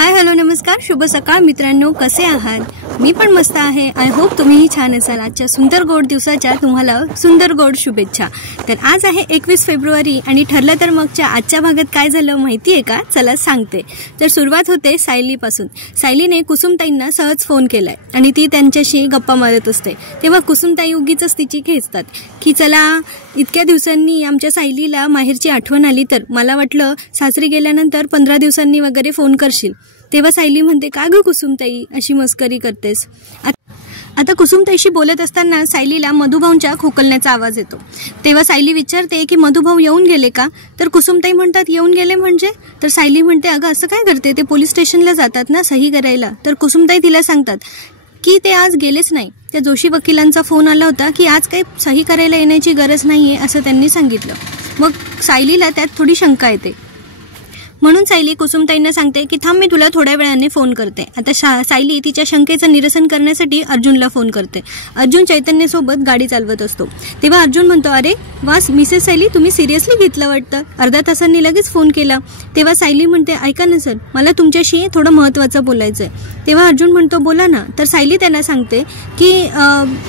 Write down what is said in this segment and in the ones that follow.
Hi hello नमस्कार, शुभ सकाळ मित्रांनो, कसे आहात? मी पण मस्त आहे. आय होप तुम्हीही छान असाल. आजच्या सुंदर गोड दिवसाच्या तुम्हाला सुंदर गोड शुभेच्छा. तर आज आहे 21 फेब्रुवारी आणि ठरलं तर मगच्या आजच्या भागात काय झालं माहिती आहे का? चला सांगते. तर सुरुवात होते सायलीपासून. सायलीने कुसुमताईंना सहज फोन केलाय आणि ती त्यांच्याशी गप्पा मारत असते. तेव्हा कुसुमताई उगीच तिची खेचतात की चला इतक्या दिवसांनी आमच्या सायलीला माहेरची आठवण आली, तर मला वाटलं सासरी गेल्यानंतर 15 दिवसांनी वगैरे फोन करशील. तेव्हा सायली म्हणते, का ग कुसुमताई अशी मस्करी करतेस? आता कुसुमताईशी बोलत असताना सायलीला मधुभाऊंच्या खोकलण्याचा आवाज येतो. तेव्हा सायली विचारते की मधुभाऊ येऊन गेले का? तर कुसुमताई म्हणतात, येऊन गेले म्हणजे? तर सायली म्हणते, अगं असं काय करते, ते पोलीस स्टेशनला जातात ना सही करायला. तर कुसुमताई तिला सांगतात की ते आज गेलेच नाही. त्या जोशी वकिलांचा फोन आला होता की आज काही सही करायला येण्याची गरज नाहीये असं त्यांनी सांगितलं. मग सायलीला त्यात थोडी शंका येते. म्हणून सायली कुसुमताईंना सांगते की थांब, मी तुला थोड्या वेळाने फोन करते. आता सायली तिच्या शंकेचं निरसन करण्यासाठी अर्जुनला फोन करते. अर्जुन चैतन्यसोबत गाडी चालवत असतो. तेव्हा अर्जुन म्हणतो, अरे वास मिसेस सायली, तुम्ही सिरियसली घेतलं वाटतं, अर्ध्या तासांनी लगेच फोन केला. तेव्हा सायली म्हणते, ऐका ना सर, मला तुमच्याशी थोडं महत्त्वाचं बोलायचं आहे. तेव्हा अर्जुन म्हणतो, बोला ना. तर सायली त्यांना सांगते की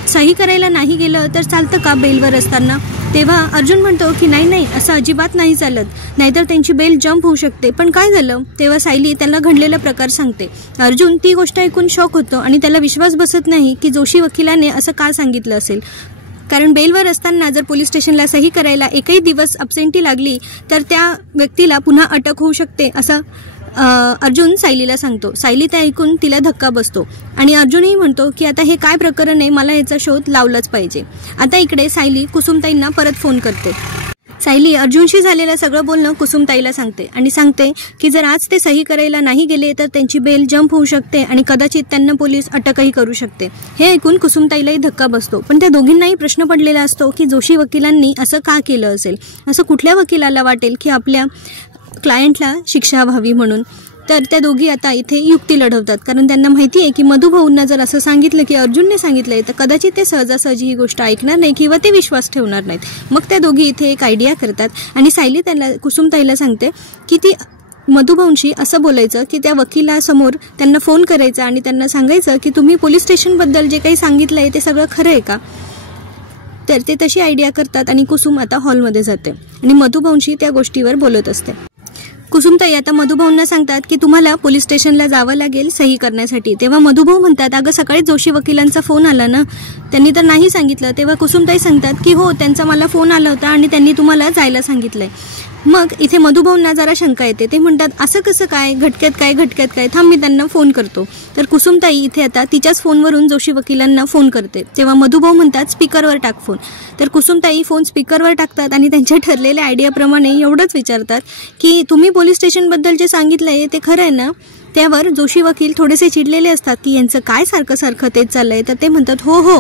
सही करायला नाही गेलं तर चालतं का बेलवर असताना? तेव्हा अर्जुन म्हणतो की नाही असं अजिबात नाही चालत, नाहीतर त्यांची बेल जंप होऊ शकते. पण काय झालं? तेव्हा सायली त्यांना घडलेला प्रकार सांगते. अर्जुन ती गोष्ट ऐकून शॉक होतो आणि त्याला विश्वास बसत नाही की जोशी वकिलाने असं का सांगितलं असेल. कारण बेलवर असताना जर पोलीस स्टेशनला सही करायला एकही दिवस अब्सेंटी लागली तर त्या व्यक्तीला पुन्हा अटक होऊ शकते असं अर्जुन सायलीला सांगतो. सायली ते ऐकून तिला धक्का बसतो आणि अर्जुनही म्हणतो की आता हे काय प्रकरण आहे, मला याचा शोध लावलाच पाहिजे. आता इकडे सायली कुसुमताईंना परत फोन करते. सायली अर्जुनशी झालेलं सगळं बोलणं कुसुमताईला सांगते आणि सांगते की जर आज ते सही करायला नाही गेले तर त्यांची बेल जंप होऊ शकते आणि कदाचित त्यांना पोलीस अटकही करू शकते. हे ऐकून कुसुमताईलाही धक्का बसतो. पण त्या दोघींनाही प्रश्न पडलेला असतो की जोशी वकिलांनी असं का केलं असेल? असं कुठल्या वकिलाला वाटेल की आपल्या क्लायंटला शिक्षा व्हावी म्हणून? तर त्या दोघी आता इथे युक्ती लढवतात, कारण त्यांना माहिती आहे की मधुभाऊंना जर असं सांगितलं की अर्जुनने सांगितलंय तर कदाचित ते सहजासहजी ही गोष्ट ऐकणार नाही किंवा ते विश्वास ठेवणार नाहीत. मग त्या दोघी इथे एक आयडिया करतात आणि सायली त्यांना कुसुमताईला सांगते की ती मधुभाऊंशी असं बोलायचं की त्या वकिलासमोर त्यांना फोन करायचा आणि त्यांना सांगायचं की तुम्ही पोलीस स्टेशनबद्दल जे काही सांगितलंय ते सगळं खरं आहे का? तर ते तशी आयडिया करतात आणि कुसुम आता हॉलमध्ये जाते आणि मधुभाऊंशी त्या गोष्टीवर बोलत असते. कुसुमताई आता मधुभाऊंना सांगतात की तुम्हाला पोलीस स्टेशनला जावं लागेल सही करण्यासाठी. तेव्हा मधुभाऊ म्हणतात, अगं सकाळी जोशी वकिलांचा फोन आला ना, त्यांनी तर नाही सांगितलं. तेव्हा कुसुमताई सांगतात की हो, त्यांचा मला फोन आला होता आणि त्यांनी तुम्हाला जायला सांगितलंय. मग इथे मधुभाऊंना जरा शंका येते. ते म्हणतात, असं कसं काय, घटक्यात काय, थांब मी त्यांना फोन करतो. तर कुसुमताई इथे आता तिच्याच फोनवरून जोशी वकिलांना फोन करते. तेव्हा मधुभाऊ म्हणतात, स्पीकरवर टाक फोन. तर कुसुमताई फोन स्पीकरवर टाकतात आणि त्यांच्या ठरलेल्या आयडियाप्रमाणे एवढंच विचारतात की तुम्ही पोलीस स्टेशनबद्दल जे सांगितलंय ते खरं आहे ना? त्यावर जोशी वकील थोडेसे चिडलेले असतात की यांचं काय सारखं तेच चाललंय. तर ते म्हणतात, हो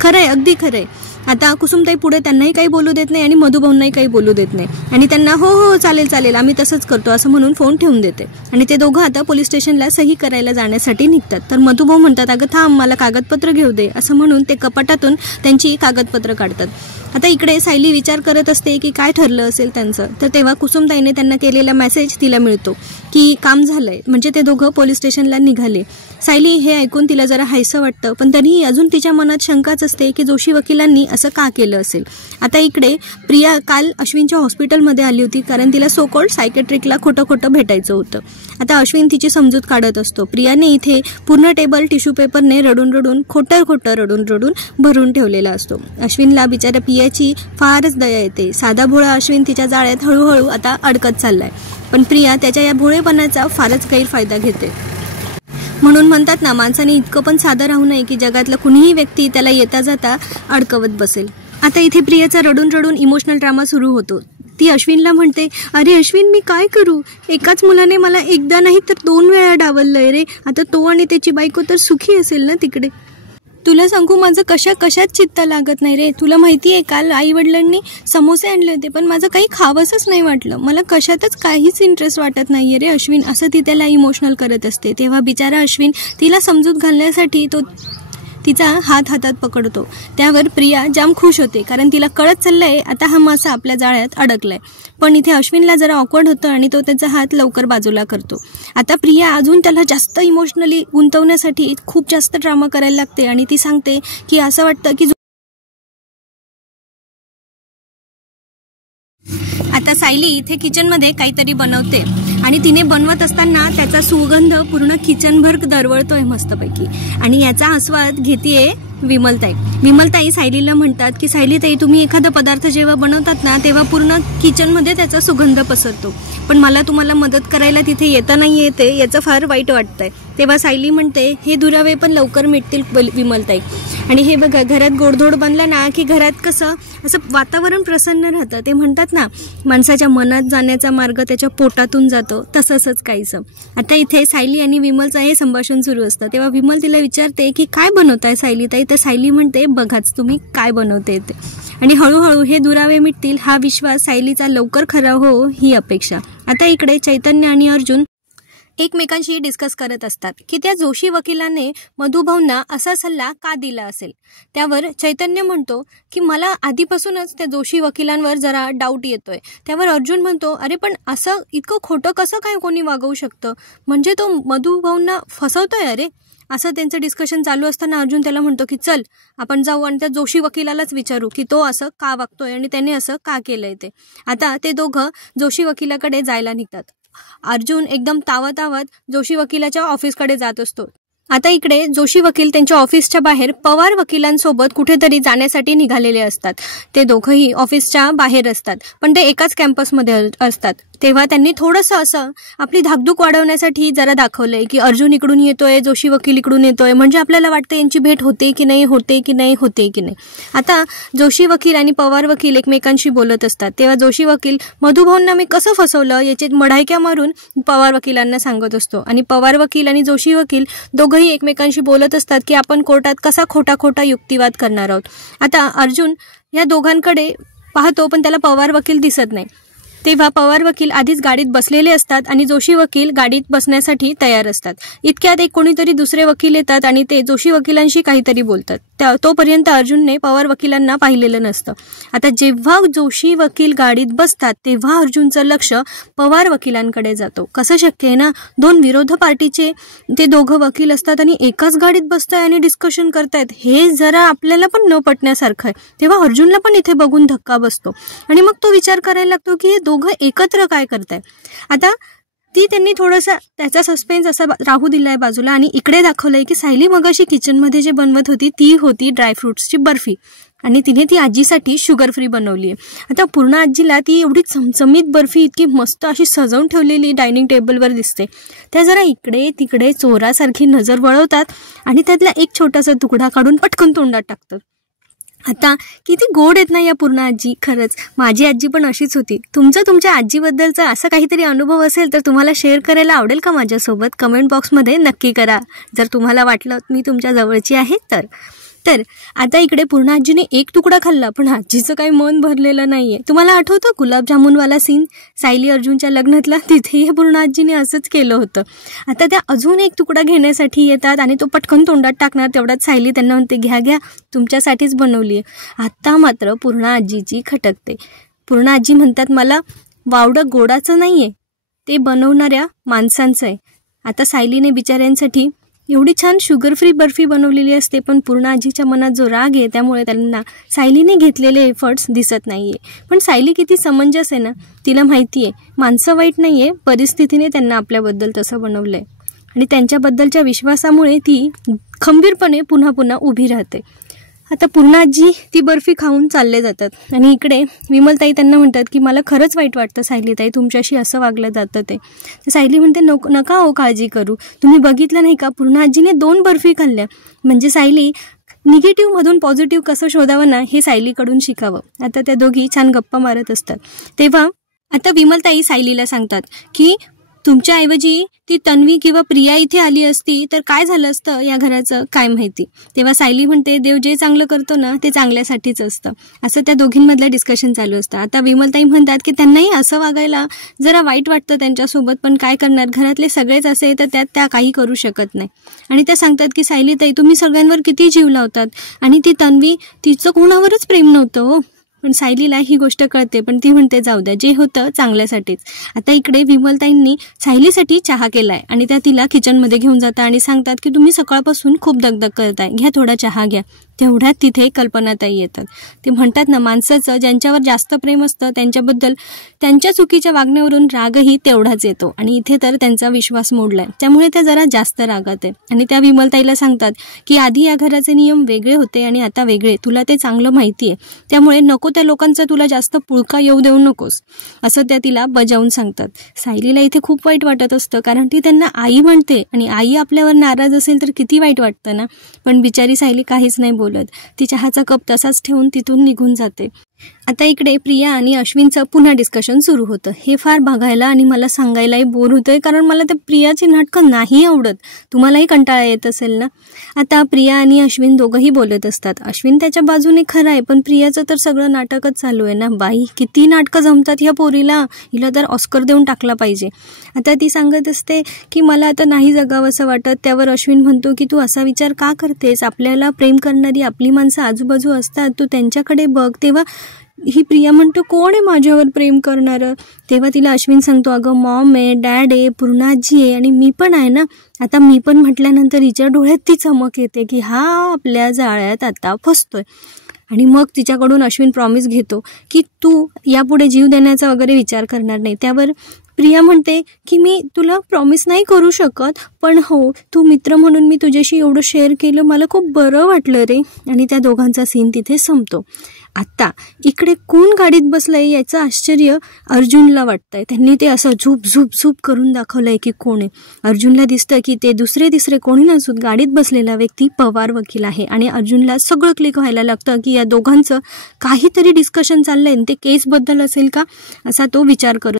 खरंय, अगदी खरंय. आता कुसुमताई पुढे त्यांनाही काही बोलू देत नाही आणि मधुभाऊंनाही काही बोलू देत नाही आणि त्यांना हो चालेल आम्ही तसंच करतो असं म्हणून फोन ठेवून देते. आणि ते दोघं आता पोलीस स्टेशनला सही करायला जाण्यासाठी निघतात. तर मधुभाऊ म्हणतात, अगं थांब, मला कागदपत्र घेऊ दे असं म्हणून ते कपाटातून त्यांची कागदपत्र काढतात. आता इकडे सायली विचार करत असते की काय ठरलं असेल त्यांचं. तर तेव्हा कुसुमताईने त्यांना केलेला मेसेज तिला मिळतो की काम झालंय, म्हणजे ते दोघं पोलीस स्टेशनला निघाले. सायली हे ऐकून तिला जरा हायसं वाटतं, पण तरीही अजून तिच्या मनात शंकाच असते की जोशी वकिलांनी असं का केलं असेल. आता इकडे प्रिया काल अश्विनच्या हॉस्पिटलमध्ये आली होती, कारण तिला सोकॉल्ड सायकेट्रिकला खोटं भेटायचं होतं. आता अश्विन तिची समजूत काढत असतो. प्रियाने इथे पूर्ण टेबल टिश्यू पेपरने रडून खोटं भरून ठेवलेला असतो. अश्विनला बिचाऱ्या प्रियाची फारच दया येते. साधा भोळा अश्विन तिच्या जाळ्यात हळूहळू आता अडकत चाललाय, पण प्रिया त्याच्या या भोळेपणाचा फारच गैरफायदा घेते. म्हणून म्हणतात ना, माणसाने इतकं पण साधं राहू नये की जगातला कुणीही व्यक्ती त्याला येता जाता अडकवत बसेल. आता इथे प्रियाचा रडून इमोशनल ड्रामा सुरू होतो. ती अश्विनला म्हणते, अरे अश्विन, मी काय करू? एकाच मुलाने मला एकदा नाही तर 2 वेळा डावललंय रे. आता तो आणि त्याची बायको तर सुखी असेल ना तिकडे. तुला सांगू, माझं कशात चित्त लागत नाही रे. तुला माहिती आहे, काल आई वडिलांनी समोसे आणले होते पण माझं काही खावंसच नाही वाटलं. मला कशातच काहीच इंटरेस्ट वाटत नाहीये रे अश्विन, असं ती त्याला इमोशनल करत असते. तेव्हा बिचारा अश्विन तिला समजूत घालण्यासाठी तिचा हात हातात पकडतो. त्यावर प्रिया जाम खुश होते, कारण तिला कळत चाललंय आता हा मासा आपल्या जाळ्यात अडकलाय. पण इथे अश्विनला जरा ऑकवर्ड होतं आणि तो त्याचा हात लवकर बाजूला करतो. आता प्रिया अजून त्याला जास्त इमोशनली गुंतवण्यासाठी खूप जास्त ड्रामा करायला लागते आणि ती सांगते की असं वाटतं की आता सायली इथे किचनमध्ये काहीतरी बनवते आणि तिने बनवत असताना त्याचा सुगंध पूर्ण किचनभर दरवळतोय मस्तपैकी. आणि याचा आस्वाद घेतेय विमलताई. विमलताई सायलीला म्हणतात की सायलीताई, तुम्ही एखादा पदार्थ जेव्हा बनवतात ना तेव्हा पूर्ण किचनमध्ये त्याचा सुगंध पसरतो, पण मला तुम्हाला मदत करायला तिथे येता नाही येते, याचं फार वाईट वाटतंय. तेव्हा सायली म्हणते हे दुरावे पण लवकर मिटतील विमलताई. आणि हे बघा, घरात गोडधोड बनला ना की घरात कसं असं वातावरण प्रसन्न राहतं. ते म्हणतात ना, माणसाच्या मनात जाण्याचा मार्ग त्याच्या पोटातून जातो, तसंच काहीसं. आता इथे सायली आणि विमलचं हे संभाषण सुरू असतं. तेव्हा विमल तिला विचारते की काय बनवताय सायलीताई. तर सायली म्हणते बघाच तुम्ही काय बनवते ते. आणि हळूहळू हे दुरावे मिटतील हा विश्वास सायलीचा लवकर खरा हो ही अपेक्षा. आता इकडे चैतन्य आणि अर्जुन एकमेकांशी डिस्कस करत असतात की त्या जोशी वकिलाने मधुभाऊंना असा सल्ला का दिला असेल. त्यावर चैतन्य म्हणतो की मला आधीपासूनच त्या जोशी वकिलांवर जरा डाऊट येतोय. त्यावर अर्जुन म्हणतो अरे पण असं इतकं खोटं कसं काय कोणी वागवू शकतं, म्हणजे तो मधुभाऊंना फसवतोय अरे. असं त्यांचं डिस्कशन चालू असताना अर्जुन त्याला म्हणतो की चल आपण जाऊ आणि त्या जोशी वकिलालाच विचारू की तो असं का वागतोय आणि त्याने असं का केलंय ते. आता ते दोघं जोशी वकिलाकडे जायला निघतात. अर्जुन एकदम तावत जोशी वकिलाच्या ऑफिसकडे जात असतो. आता इकडे जोशी वकील त्यांच्या ऑफिसच्या बाहेर पवार वकिलांसोबत कुठेतरी जाण्यासाठी निघालेले असतात. ते दोघंही ऑफिसच्या बाहेर असतात, पण ते एकाच कॅम्पसमध्ये असतात. तेव्हा त्यांनी थोडंसं असं आपली धाकधूक वाढवण्यासाठी जरा दाखवलंय की अर्जुन इकडून येतोय, जोशी वकील इकडून येतोय, म्हणजे आपल्याला वाटतं यांची भेट होते की नाही. आता जोशी वकील आणि पवार वकील एकमेकांशी बोलत असतात. तेव्हा जोशी वकील मधुभाऊंना मी कसं फसवलं याचे मढायक्या मारून पवार वकिलांना सांगत असतो. आणि पवार वकील आणि जोशी वकील दोघंही एकमेकांशी बोलत असतात की आपण कोर्टात कसा खोटा युक्तिवाद करणार आहोत. आता अर्जुन या दोघांकडे पाहतो, पण त्याला पवार वकील दिसत नाही. तेव्हा पवार वकील आधीच गाडीत बसलेले असतात आणि जोशी वकील गाडीत बसण्यासाठी तयार असतात. इतक्यात एक कोणीतरी दुसरे वकील येतात आणि ते जोशी वकिलांशी काहीतरी बोलतात. तोपर्यंत अर्जुनने पवार वकिलांना पाहिलेलं नसतं. आता जेव्हा जोशी वकील गाडीत बसतात तेव्हा अर्जुनचं लक्ष पवार वकिलांकडे जातो. कसं शक्य आहे ना, दोन विरोध पार्टीचे ते दोघं वकील असतात आणि एकाच गाडीत बसताय आणि डिस्कशन करतायत, हे जरा आपल्याला पण न पटण्यासारखं आहे. तेव्हा अर्जुनला पण इथे बघून धक्का बसतो आणि मग तो विचार करायला लागतो की हे दोघं एकत्र काय करताय. आता त्यांनी थोडासा त्याचा सस्पेन्स असा राहू दिलाय बाजूला आणि इकडे दाखवलंय की सायली मगाशी किचनमध्ये जे बनवत होती ती होती ड्रायफ्रुट्सची बर्फी आणि तिने ती आजीसाठी शुगर फ्री बनवली आहे. आता पूर्ण आजीला ती एवढी चमचमीत बर्फी इतकी मस्त अशी सजवून ठेवलेली डायनिंग टेबलवर दिसते. त्या जरा इकडे तिकडे चोरासारखी नजर वळवतात आणि त्यातला एक छोटासा तुकडा काढून पटकन तोंडात टाकतात. आता किती गोड आहेत ना या पूर्ण आजी. खरंच माझी आजी पण अशीच होती. तुमच्या आजीबद्दलचा असा काहीतरी अनुभव असेल तर तुम्हाला शेअर करायला आवडेल का माझ्यासोबत? कमेंट बॉक्समध्ये नक्की करा, जर तुम्हाला वाटलं मी तुमच्या जवळची आहे तर. आता इकडे पूर्ण आजीने एक तुकडा खाल्ला, पण आजीचं काही मन भरलेलं नाहीये. तुम्हाला आठवतं गुलाबजामुनवाला सीन सायली अर्जुनच्या लग्नातला? तिथेही पूर्ण आजीने असंच केलं होतं. आता त्या अजून एक तुकडा घेण्यासाठी येतात आणि तो पटकन तोंडात टाकणार, तेवढ्यात सायली त्यांना म्हणते घ्या तुमच्यासाठीच बनवली आहे. आता मात्र पूर्ण आजीची खटकते. पूर्ण आजी म्हणतात मला वावडं गोडाचं नाहीये, ते बनवणाऱ्या माणसांचं आहे. आता सायलीने बिचाऱ्यांसाठी एवढी छान शुगर फ्री बर्फी बनवलेली असते, पण पूर्ण आजीच्या मनात जो राग आहे त्यामुळे त्यांना सायलीने घेतलेले एफर्ट्स दिसत नाहीये. पण सायली किती समंजस आहे ना, तिला माहिती आहे माणसं वाईट नाहीये, परिस्थितीने त्यांना आपल्याबद्दल तसं बनवलंय आणि त्यांच्याबद्दलच्या विश्वासामुळे ती खंबीरपणे पुन्हा उभी राहते. आता पूर्ण आजी ती बर्फी खाऊन चालले जातात आणि इकडे विमलताई त्यांना म्हणतात की मला खरंच वाईट वाटतं सायलीताई, तुमच्याशी असं वागलं जातं ते. सायली म्हणते नका हो काळजी करू, तुम्ही बघितलं नाही का पूर्ण आजीने 2 बर्फी खाल्ल्या. म्हणजे सायली निगेटिव्हमधून पॉझिटिव्ह कसं शोधावं ना हे सायलीकडून शिकावं. आता त्या दोघी छान गप्पा मारत असतात. तेव्हा आता विमलताई सायलीला सांगतात की तुमच्याऐवजी ती तन्वी किंवा प्रिया इथे आली असती तर काय झालं असतं या घराचं काय माहिती. तेव्हा सायली म्हणते देव जे चांगलं करतो ना ते चांगल्यासाठीच असतं. असं त्या दोघींमधलं डिस्कशन चालू असतं. आता विमलताई म्हणतात की त्यांनाही असं वागायला जरा वाईट वाटतं त्यांच्यासोबत, पण काय करणार, घरातले सगळेच असे तर त्यात त्या काही करू शकत नाही. आणि त्या सांगतात की सायलीताई तुम्ही सगळ्यांवर किती जीव लावतात आणि ती तन्वी तिचं कोणावरच प्रेम नव्हतं हो. पण सायलीला ही गोष्ट कळते, पण ती म्हणते जाऊ द्या, जे होतं चांगल्यासाठीच. आता इकडे विमलताईंनी सायलीसाठी चहा केलाय आणि त्या तिला किचनमध्ये घेऊन जातात आणि सांगतात की तुम्ही सकाळपासून खूप दगदग करताय, घ्या थोडा चहा घ्या. तेवढ्यात तिथे कल्पनाताई येतात. ते म्हणतात ना, माणसाचं ज्यांच्यावर जास्त प्रेम असतं त्यांच्याबद्दल त्यांच्या चुकीच्या वागण्यावरून रागही तेवढाच येतो आणि इथे तर त्यांचा विश्वास मोडलाय, त्यामुळे त्या जरा जास्त रागात आहे. आणि त्या विमलताईला सांगतात की आधी या घराचे नियम वेगळे होते आणि आता वेगळे, तुला ते चांगलं माहिती आहे, त्यामुळे नको त्या लोकांचा तुला जास्त पुळका येऊ देऊ नकोस, असं त्या तिला बजावून सांगतात. सायलीला इथे खूप वाईट वाटत असतं, कारण ती त्यांना आई म्हणते आणि आई आपल्यावर नाराज असेल तर किती वाईट वाटतं ना. पण बिचारी सायली काहीच नाही बोलत. ती चहाचा कप तसाच ठेवून तिथून निघून जाते. आता इकडे प्रिया आणि अश्विनचं पुन्हा डिस्कशन सुरू होतं. हे फार बघायला आणि मला सांगायलाही बोर होतंय, कारण मला त्या प्रियाची नाटकं नाही आवडत. तुम्हालाही कंटाळा येत असेल ना. आता प्रिया आणि अश्विन दोघंही बोलत असतात. अश्विन त्याच्या बाजूने खरं आहे, पण प्रियाचं तर सगळं नाटकच चालू आहे ना. बाई, किती नाटकं जमतात ह्या पोरीला, हिला तर ऑस्कर देऊन टाकला पाहिजे. आता ती सांगत असते की मला आता नाही जगावं असं वाटत. त्यावर अश्विन म्हणतो की तू असा विचार का करतेस, आपल्याला प्रेम करणारी आपली माणसं आजूबाजू असतात, तू त्यांच्याकडे बघ. तेव्हा ही प्रिया म्हणतो कोण आहे माझ्यावर प्रेम करणारं. तेव्हा तिला अश्विन सांगतो अगं मॉम आहे, डॅड आहे, पूर्णा आजी आहे आणि मी पण आहे ना. आता मी पण म्हटल्यानंतर हिच्या डोळ्यात ती चमक येते की हा आपल्या जाळ्यात आता फसतोय. आणि मग तिच्याकडून अश्विन प्रॉमिस घेतो की तू यापुढे जीव देण्याचा वगैरे विचार करणार नाही. त्यावर प्रिया म्हणते की मी तुला प्रॉमिस नाही करू शकत, पण हो, तू मित्र म्हणून मी तुझ्याशी एवढं शेअर केलं, मला खूप बरं वाटलं रे. आणि त्या दोघांचा सीन तिथे संपतो. आता इकडे कोण गाडीत बसलंय याचं आश्चर्य अर्जुनला वाटतंय. त्यांनी ते असं झूप झूप झूप करून दाखवलंय की कोण आहे. अर्जुनला दिसतं की ते दुसरे तिसरे कोणी नसून गाडीत बसलेला व्यक्ती पवार वकील आहे. आणि अर्जुनला सगळं क्लिक व्हायला लागतं की या दोघांचं काहीतरी डिस्कशन चाललंय, ते केसबद्दल असेल का असा तो विचार करतो.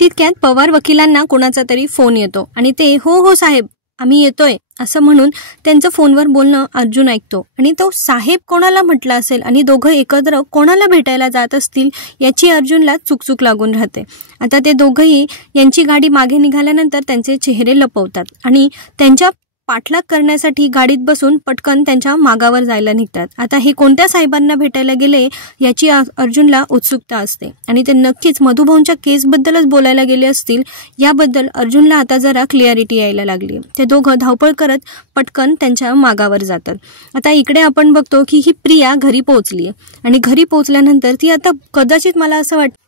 तितक्यात पवार वकिलांना कोणाचा तरी फोन येतो आणि ते हो हो साहेब आम्ही येतोय असं म्हणून त्यांचं फोनवर बोलणं अर्जुन ऐकतो. आणि तो साहेब कोणाला म्हटला असेल आणि दोघं एकत्र कोणाला भेटायला जात असतील याची अर्जुनला चुकचूक लागून राहते. आता ते दोघंही यांची गाडी मागे निघाल्यानंतर त्यांचे चेहरे लपवतात आणि त्यांच्या पाठलाग करण्यासाठी गाडीत बसून पटकन त्यांच्या मागावर जायला निघतात. आता हे कोणत्या साहेबांना भेटायला गेले याची अर्जुनला उत्सुकता असते आणि ते नक्कीच मधुभाऊंच्या केसबद्दलच बोलायला गेले असतील याबद्दल अर्जुनला आता जरा क्लिअरिटी यायला लागली. ते दोघं धावपळ करत पटकन त्यांच्या मागावर जातात. आता इकडे आपण बघतो की ही प्रिया घरी पोहोचली आहे आणि घरी पोहोचल्यानंतर ती आता कदाचित मला असं वाटतं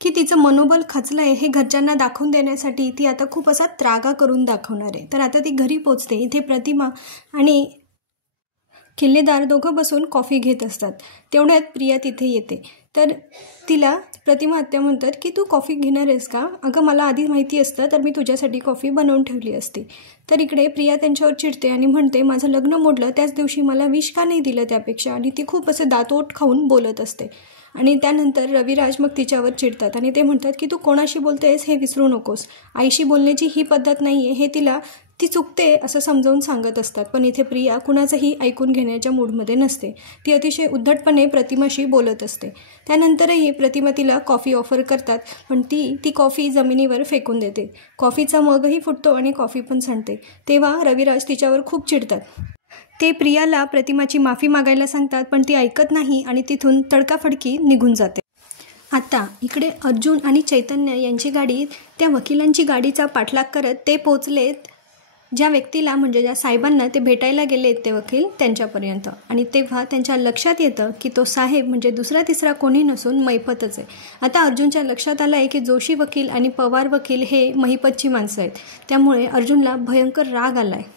की तिचं मनोबल खचलंय हे घरच्यांना दाखवून देण्यासाठी ती आता खूप असा त्रागा करून दाखवणार आहे. तर आता ती घरी पोचते. इथे प्रतिमा आणि किल्लेदार दोघं बसून कॉफी घेत असतात. तेवढ्यात प्रिया तिथे येते. तर तिला प्रतिमा आत्या म्हणतात की तू कॉफी घेणार आहेस का. अगं मला आधी माहिती असतं तर मी तुझ्यासाठी कॉफी बनवून ठेवली असती. तर इकडे प्रिया त्यांच्यावर चिडते आणि म्हणते माझं लग्न मोडलं त्याच दिवशी मला विष का नाही दिलं त्यापेक्षा. आणि ती खूप असं दातोट खाऊन बोलत असते. आणि त्यानंतर रविराज मग तिच्यावर चिडतात आणि ते म्हणतात की तू कोणाशी बोलतेस हे विसरू नकोस. आईशी बोलण्याची ही पद्धत नाही आहे हे तिला ती चुकते असं समजावून सांगत असतात. पण इथे प्रिया कुणाचंही ऐकून घेण्याच्या मूडमध्ये नसते. ती अतिशय उद्धटपणे प्रतिमाशी बोलत असते. त्यानंतरही प्रतिमा तिला कॉफी ऑफर करतात, पण ती कॉफी जमिनीवर फेकून देते. कॉफीचा मगही फुटतो आणि कॉफी पण सांडते. तेव्हा रविराज तिच्यावर खूप चिडतात. ते प्रियाला प्रतिमाची माफी मागायला सांगतात, पण ती ऐकत नाही आणि तिथून तडकाफडकी निघून जाते. आता इकडे अर्जुन आणि चैतन्य यांची गाडी त्या वकिलांची गाडीचा पाठलाग करत ते पोचलेत ज्या व्यक्तीला म्हणजे ज्या साहेबांना ते भेटायला गेलेत ते वकील त्यांच्यापर्यंत. आणि तेव्हा त्यांच्या लक्षात येतं की तो साहेब म्हणजे दुसरा तिसरा कोणी नसून महिपतच आहे. आता अर्जुनच्या लक्षात आलं आहे की जोशी वकील आणि पवार वकील हे महिपतची माणसं आहेत. त्यामुळे अर्जुनला भयंकर राग आला आहे.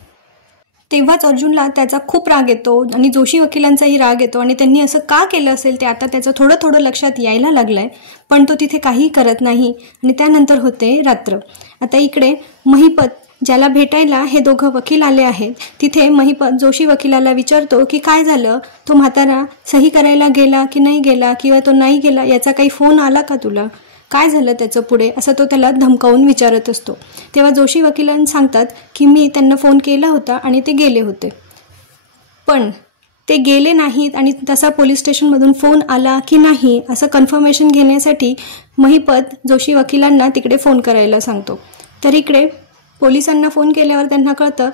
तेव्हाच अर्जुनला त्याचा खूप राग येतो आणि जोशी वकिलांचाही राग येतो आणि त्यांनी असं का केलं असेल ते आता त्याचं थोडं थोडं लक्षात यायला लागलं आहे. पण तो तिथे काही करत नाही आणि त्यानंतर होते रात्र. आता इकडे महिपत ज्याला भेटायला हे दोघं वकील आले आहेत तिथे महिपत जोशी वकिलाला विचारतो की काय झालं, तो म्हातारा सही करायला गेला की नाही गेला किंवा तो नाही गेला याचा काही फोन आला का तुला. काय झालं त्याचं पुढे असं तो त्याला धमकावून विचारत असतो. तेव्हा जोशी वकिलांना सांगतात की मी त्यांना फोन केला होता आणि ते गेले होते. पण ते गेले नाहीत आणि तसा पोलीस स्टेशनमधून फोन आला की नाही असं कन्फर्मेशन घेण्यासाठी महिपत जोशी वकिलांना तिकडे फोन करायला सांगतो. तर इकडे पोलिसांना फोन केल्यावर त्यांना कळतं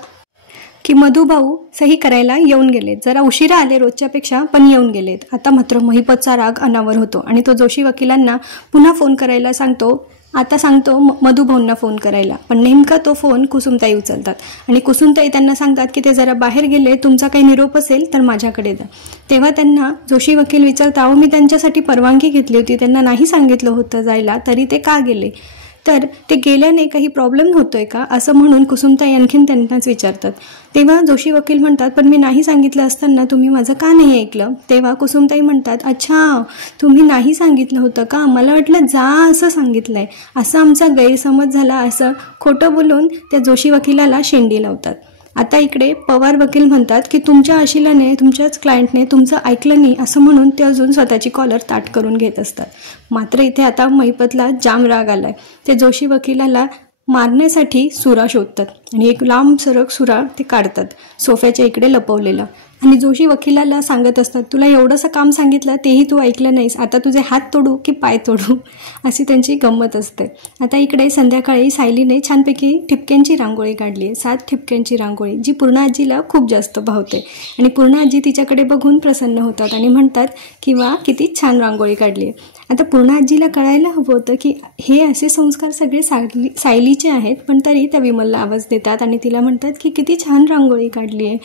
की मधुभाऊ सही करायला येऊन गेलेत. जरा उशिरा आले रोजच्यापेक्षा, पण येऊन गेलेत. आता मात्र महिपतचा राग अनावर होतो आणि तो जोशी वकिलांना पुन्हा फोन करायला सांगतो. आता सांगतो मधुभाऊंना फोन करायला, पण नेमका तो फोन कुसुमताई उचलतात आणि कुसुमताई त्यांना सांगतात की ते जरा बाहेर गेले, तुमचा काही निरोप असेल तर माझ्याकडे द्या. तेव्हा त्यांना जोशी वकील विचारता, अहो मी त्यांच्यासाठी परवानगी घेतली होती, त्यांना नाही सांगितलं होतं जायला, तरी ते का गेले? तर ते गेल्याने काही प्रॉब्लेम होतोय का असं म्हणून कुसुमताई आणखीन त्यांनाच विचारतात. तेव्हा जोशी वकील म्हणतात, पण मी नाही सांगितलं असताना तुम्ही माझं का नाही ऐकलं? तेव्हा कुसुमताई म्हणतात, अच्छा तुम्ही नाही सांगितलं होतं का, मला वाटलं जा असं सांगितलंय, असा आमचा गैरसमज झाला, असं खोटं बोलून त्या जोशी वकिलाला शेंडी लावतात. आता इकडे पवार वकील म्हणतात की तुमच्या अशिलाने, तुमच्याच क्लायंटने तुमचं ऐकलं नाही असं म्हणून ते अजून स्वतःची कॉलर ताट करून घेत असतात. मात्र इथे आता महिपतला जाम राग आलाय. ते जोशी वकिलाला मारण्यासाठी सुरा शोधतात आणि एक लांब सरक सुरा ते काढतात सोफ्याच्या इकडे लपवलेला आणि जोशी वकिलाला सांगत असतात, तुला एवढंसं काम सांगितलं तेही तू ऐकलं नाहीस, आता तुझे हात तोडू की पाय तोडू, अशी त्यांची गंमत असते. आता इकडे संध्याकाळी सायलीने छानपैकी ठिपक्यांची रांगोळी काढली आहे, 7 ठिपक्यांची रांगोळी, जी पूर्ण आजीला खूप जास्त भावते आणि पूर्ण आजी तिच्याकडे बघून प्रसन्न होतात आणि म्हणतात की वा किती छान रांगोळी काढली आहे. आता पूर्ण आजीला कळायला हवं होतं की हे असे संस्कार सगळे सायलीचे आहेत, पण तरी त्या विमलला आवाज देतात आणि तिला म्हणतात की किती छान रांगोळी काढली आहे.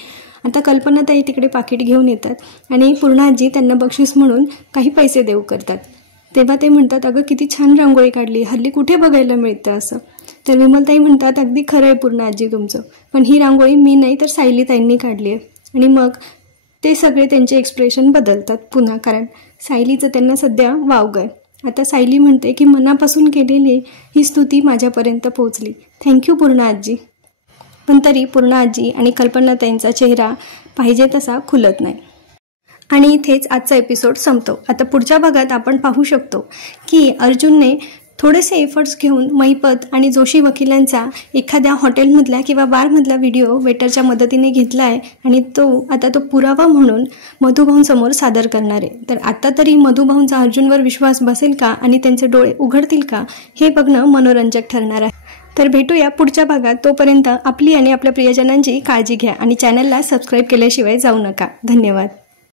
आता कल्पनाताई तिकडे पाकिट घेऊन येतात आणि पूर्ण आजी त्यांना बक्षीस म्हणून काही पैसे देऊ करतात. तेव्हा ते म्हणतात, अगं किती छान रांगोळी काढली, हल्ली कुठे बघायला मिळतं असं. तर विमलताई म्हणतात, अगदी खरं आहे पूर्ण आजी तुमचं, पण ही रांगोळी मी नाही तर सायलीताईंनी काढली आहे. आणि मग ते सगळे त्यांचे एक्सप्रेशन बदलतात पुन्हा, कारण सायलीचं त्यांना सध्या वाव आहे. आता सायली म्हणते की मनापासून केलेली ही स्तुती माझ्यापर्यंत पोहोचली, थँक्यू पूर्ण आजी. पण तरी पूर्ण आजी आणि कल्पनाताईंचा चेहरा पाहिजे तसा खुलत नाही. आणि इथेच आजचा एपिसोड संपतो. आता पुढच्या भागात आपण पाहू शकतो की अर्जुनने थोडेसे एफर्ट्स घेऊन महिपत आणि जोशी वकिलांचा एखाद्या हॉटेलमधला किंवा बारमधला व्हिडिओ वेटरच्या मदतीने घेतला आहे आणि आता तो पुरावा म्हणून मधुभाऊंसमोर सादर करणार आहे. तर आता तरी मधुभाऊंचा अर्जुनवर विश्वास बसेल का आणि त्यांचे डोळे उघडतील का हे बघणं मनोरंजक ठरणार आहे. तर भेटूया पुढच्या भागात. तोपर्यंत आपली आणि आपल्या प्रियजनांची काळजी घ्या आणि चॅनलला सबस्क्राईब केल्याशिवाय जाऊ नका. धन्यवाद.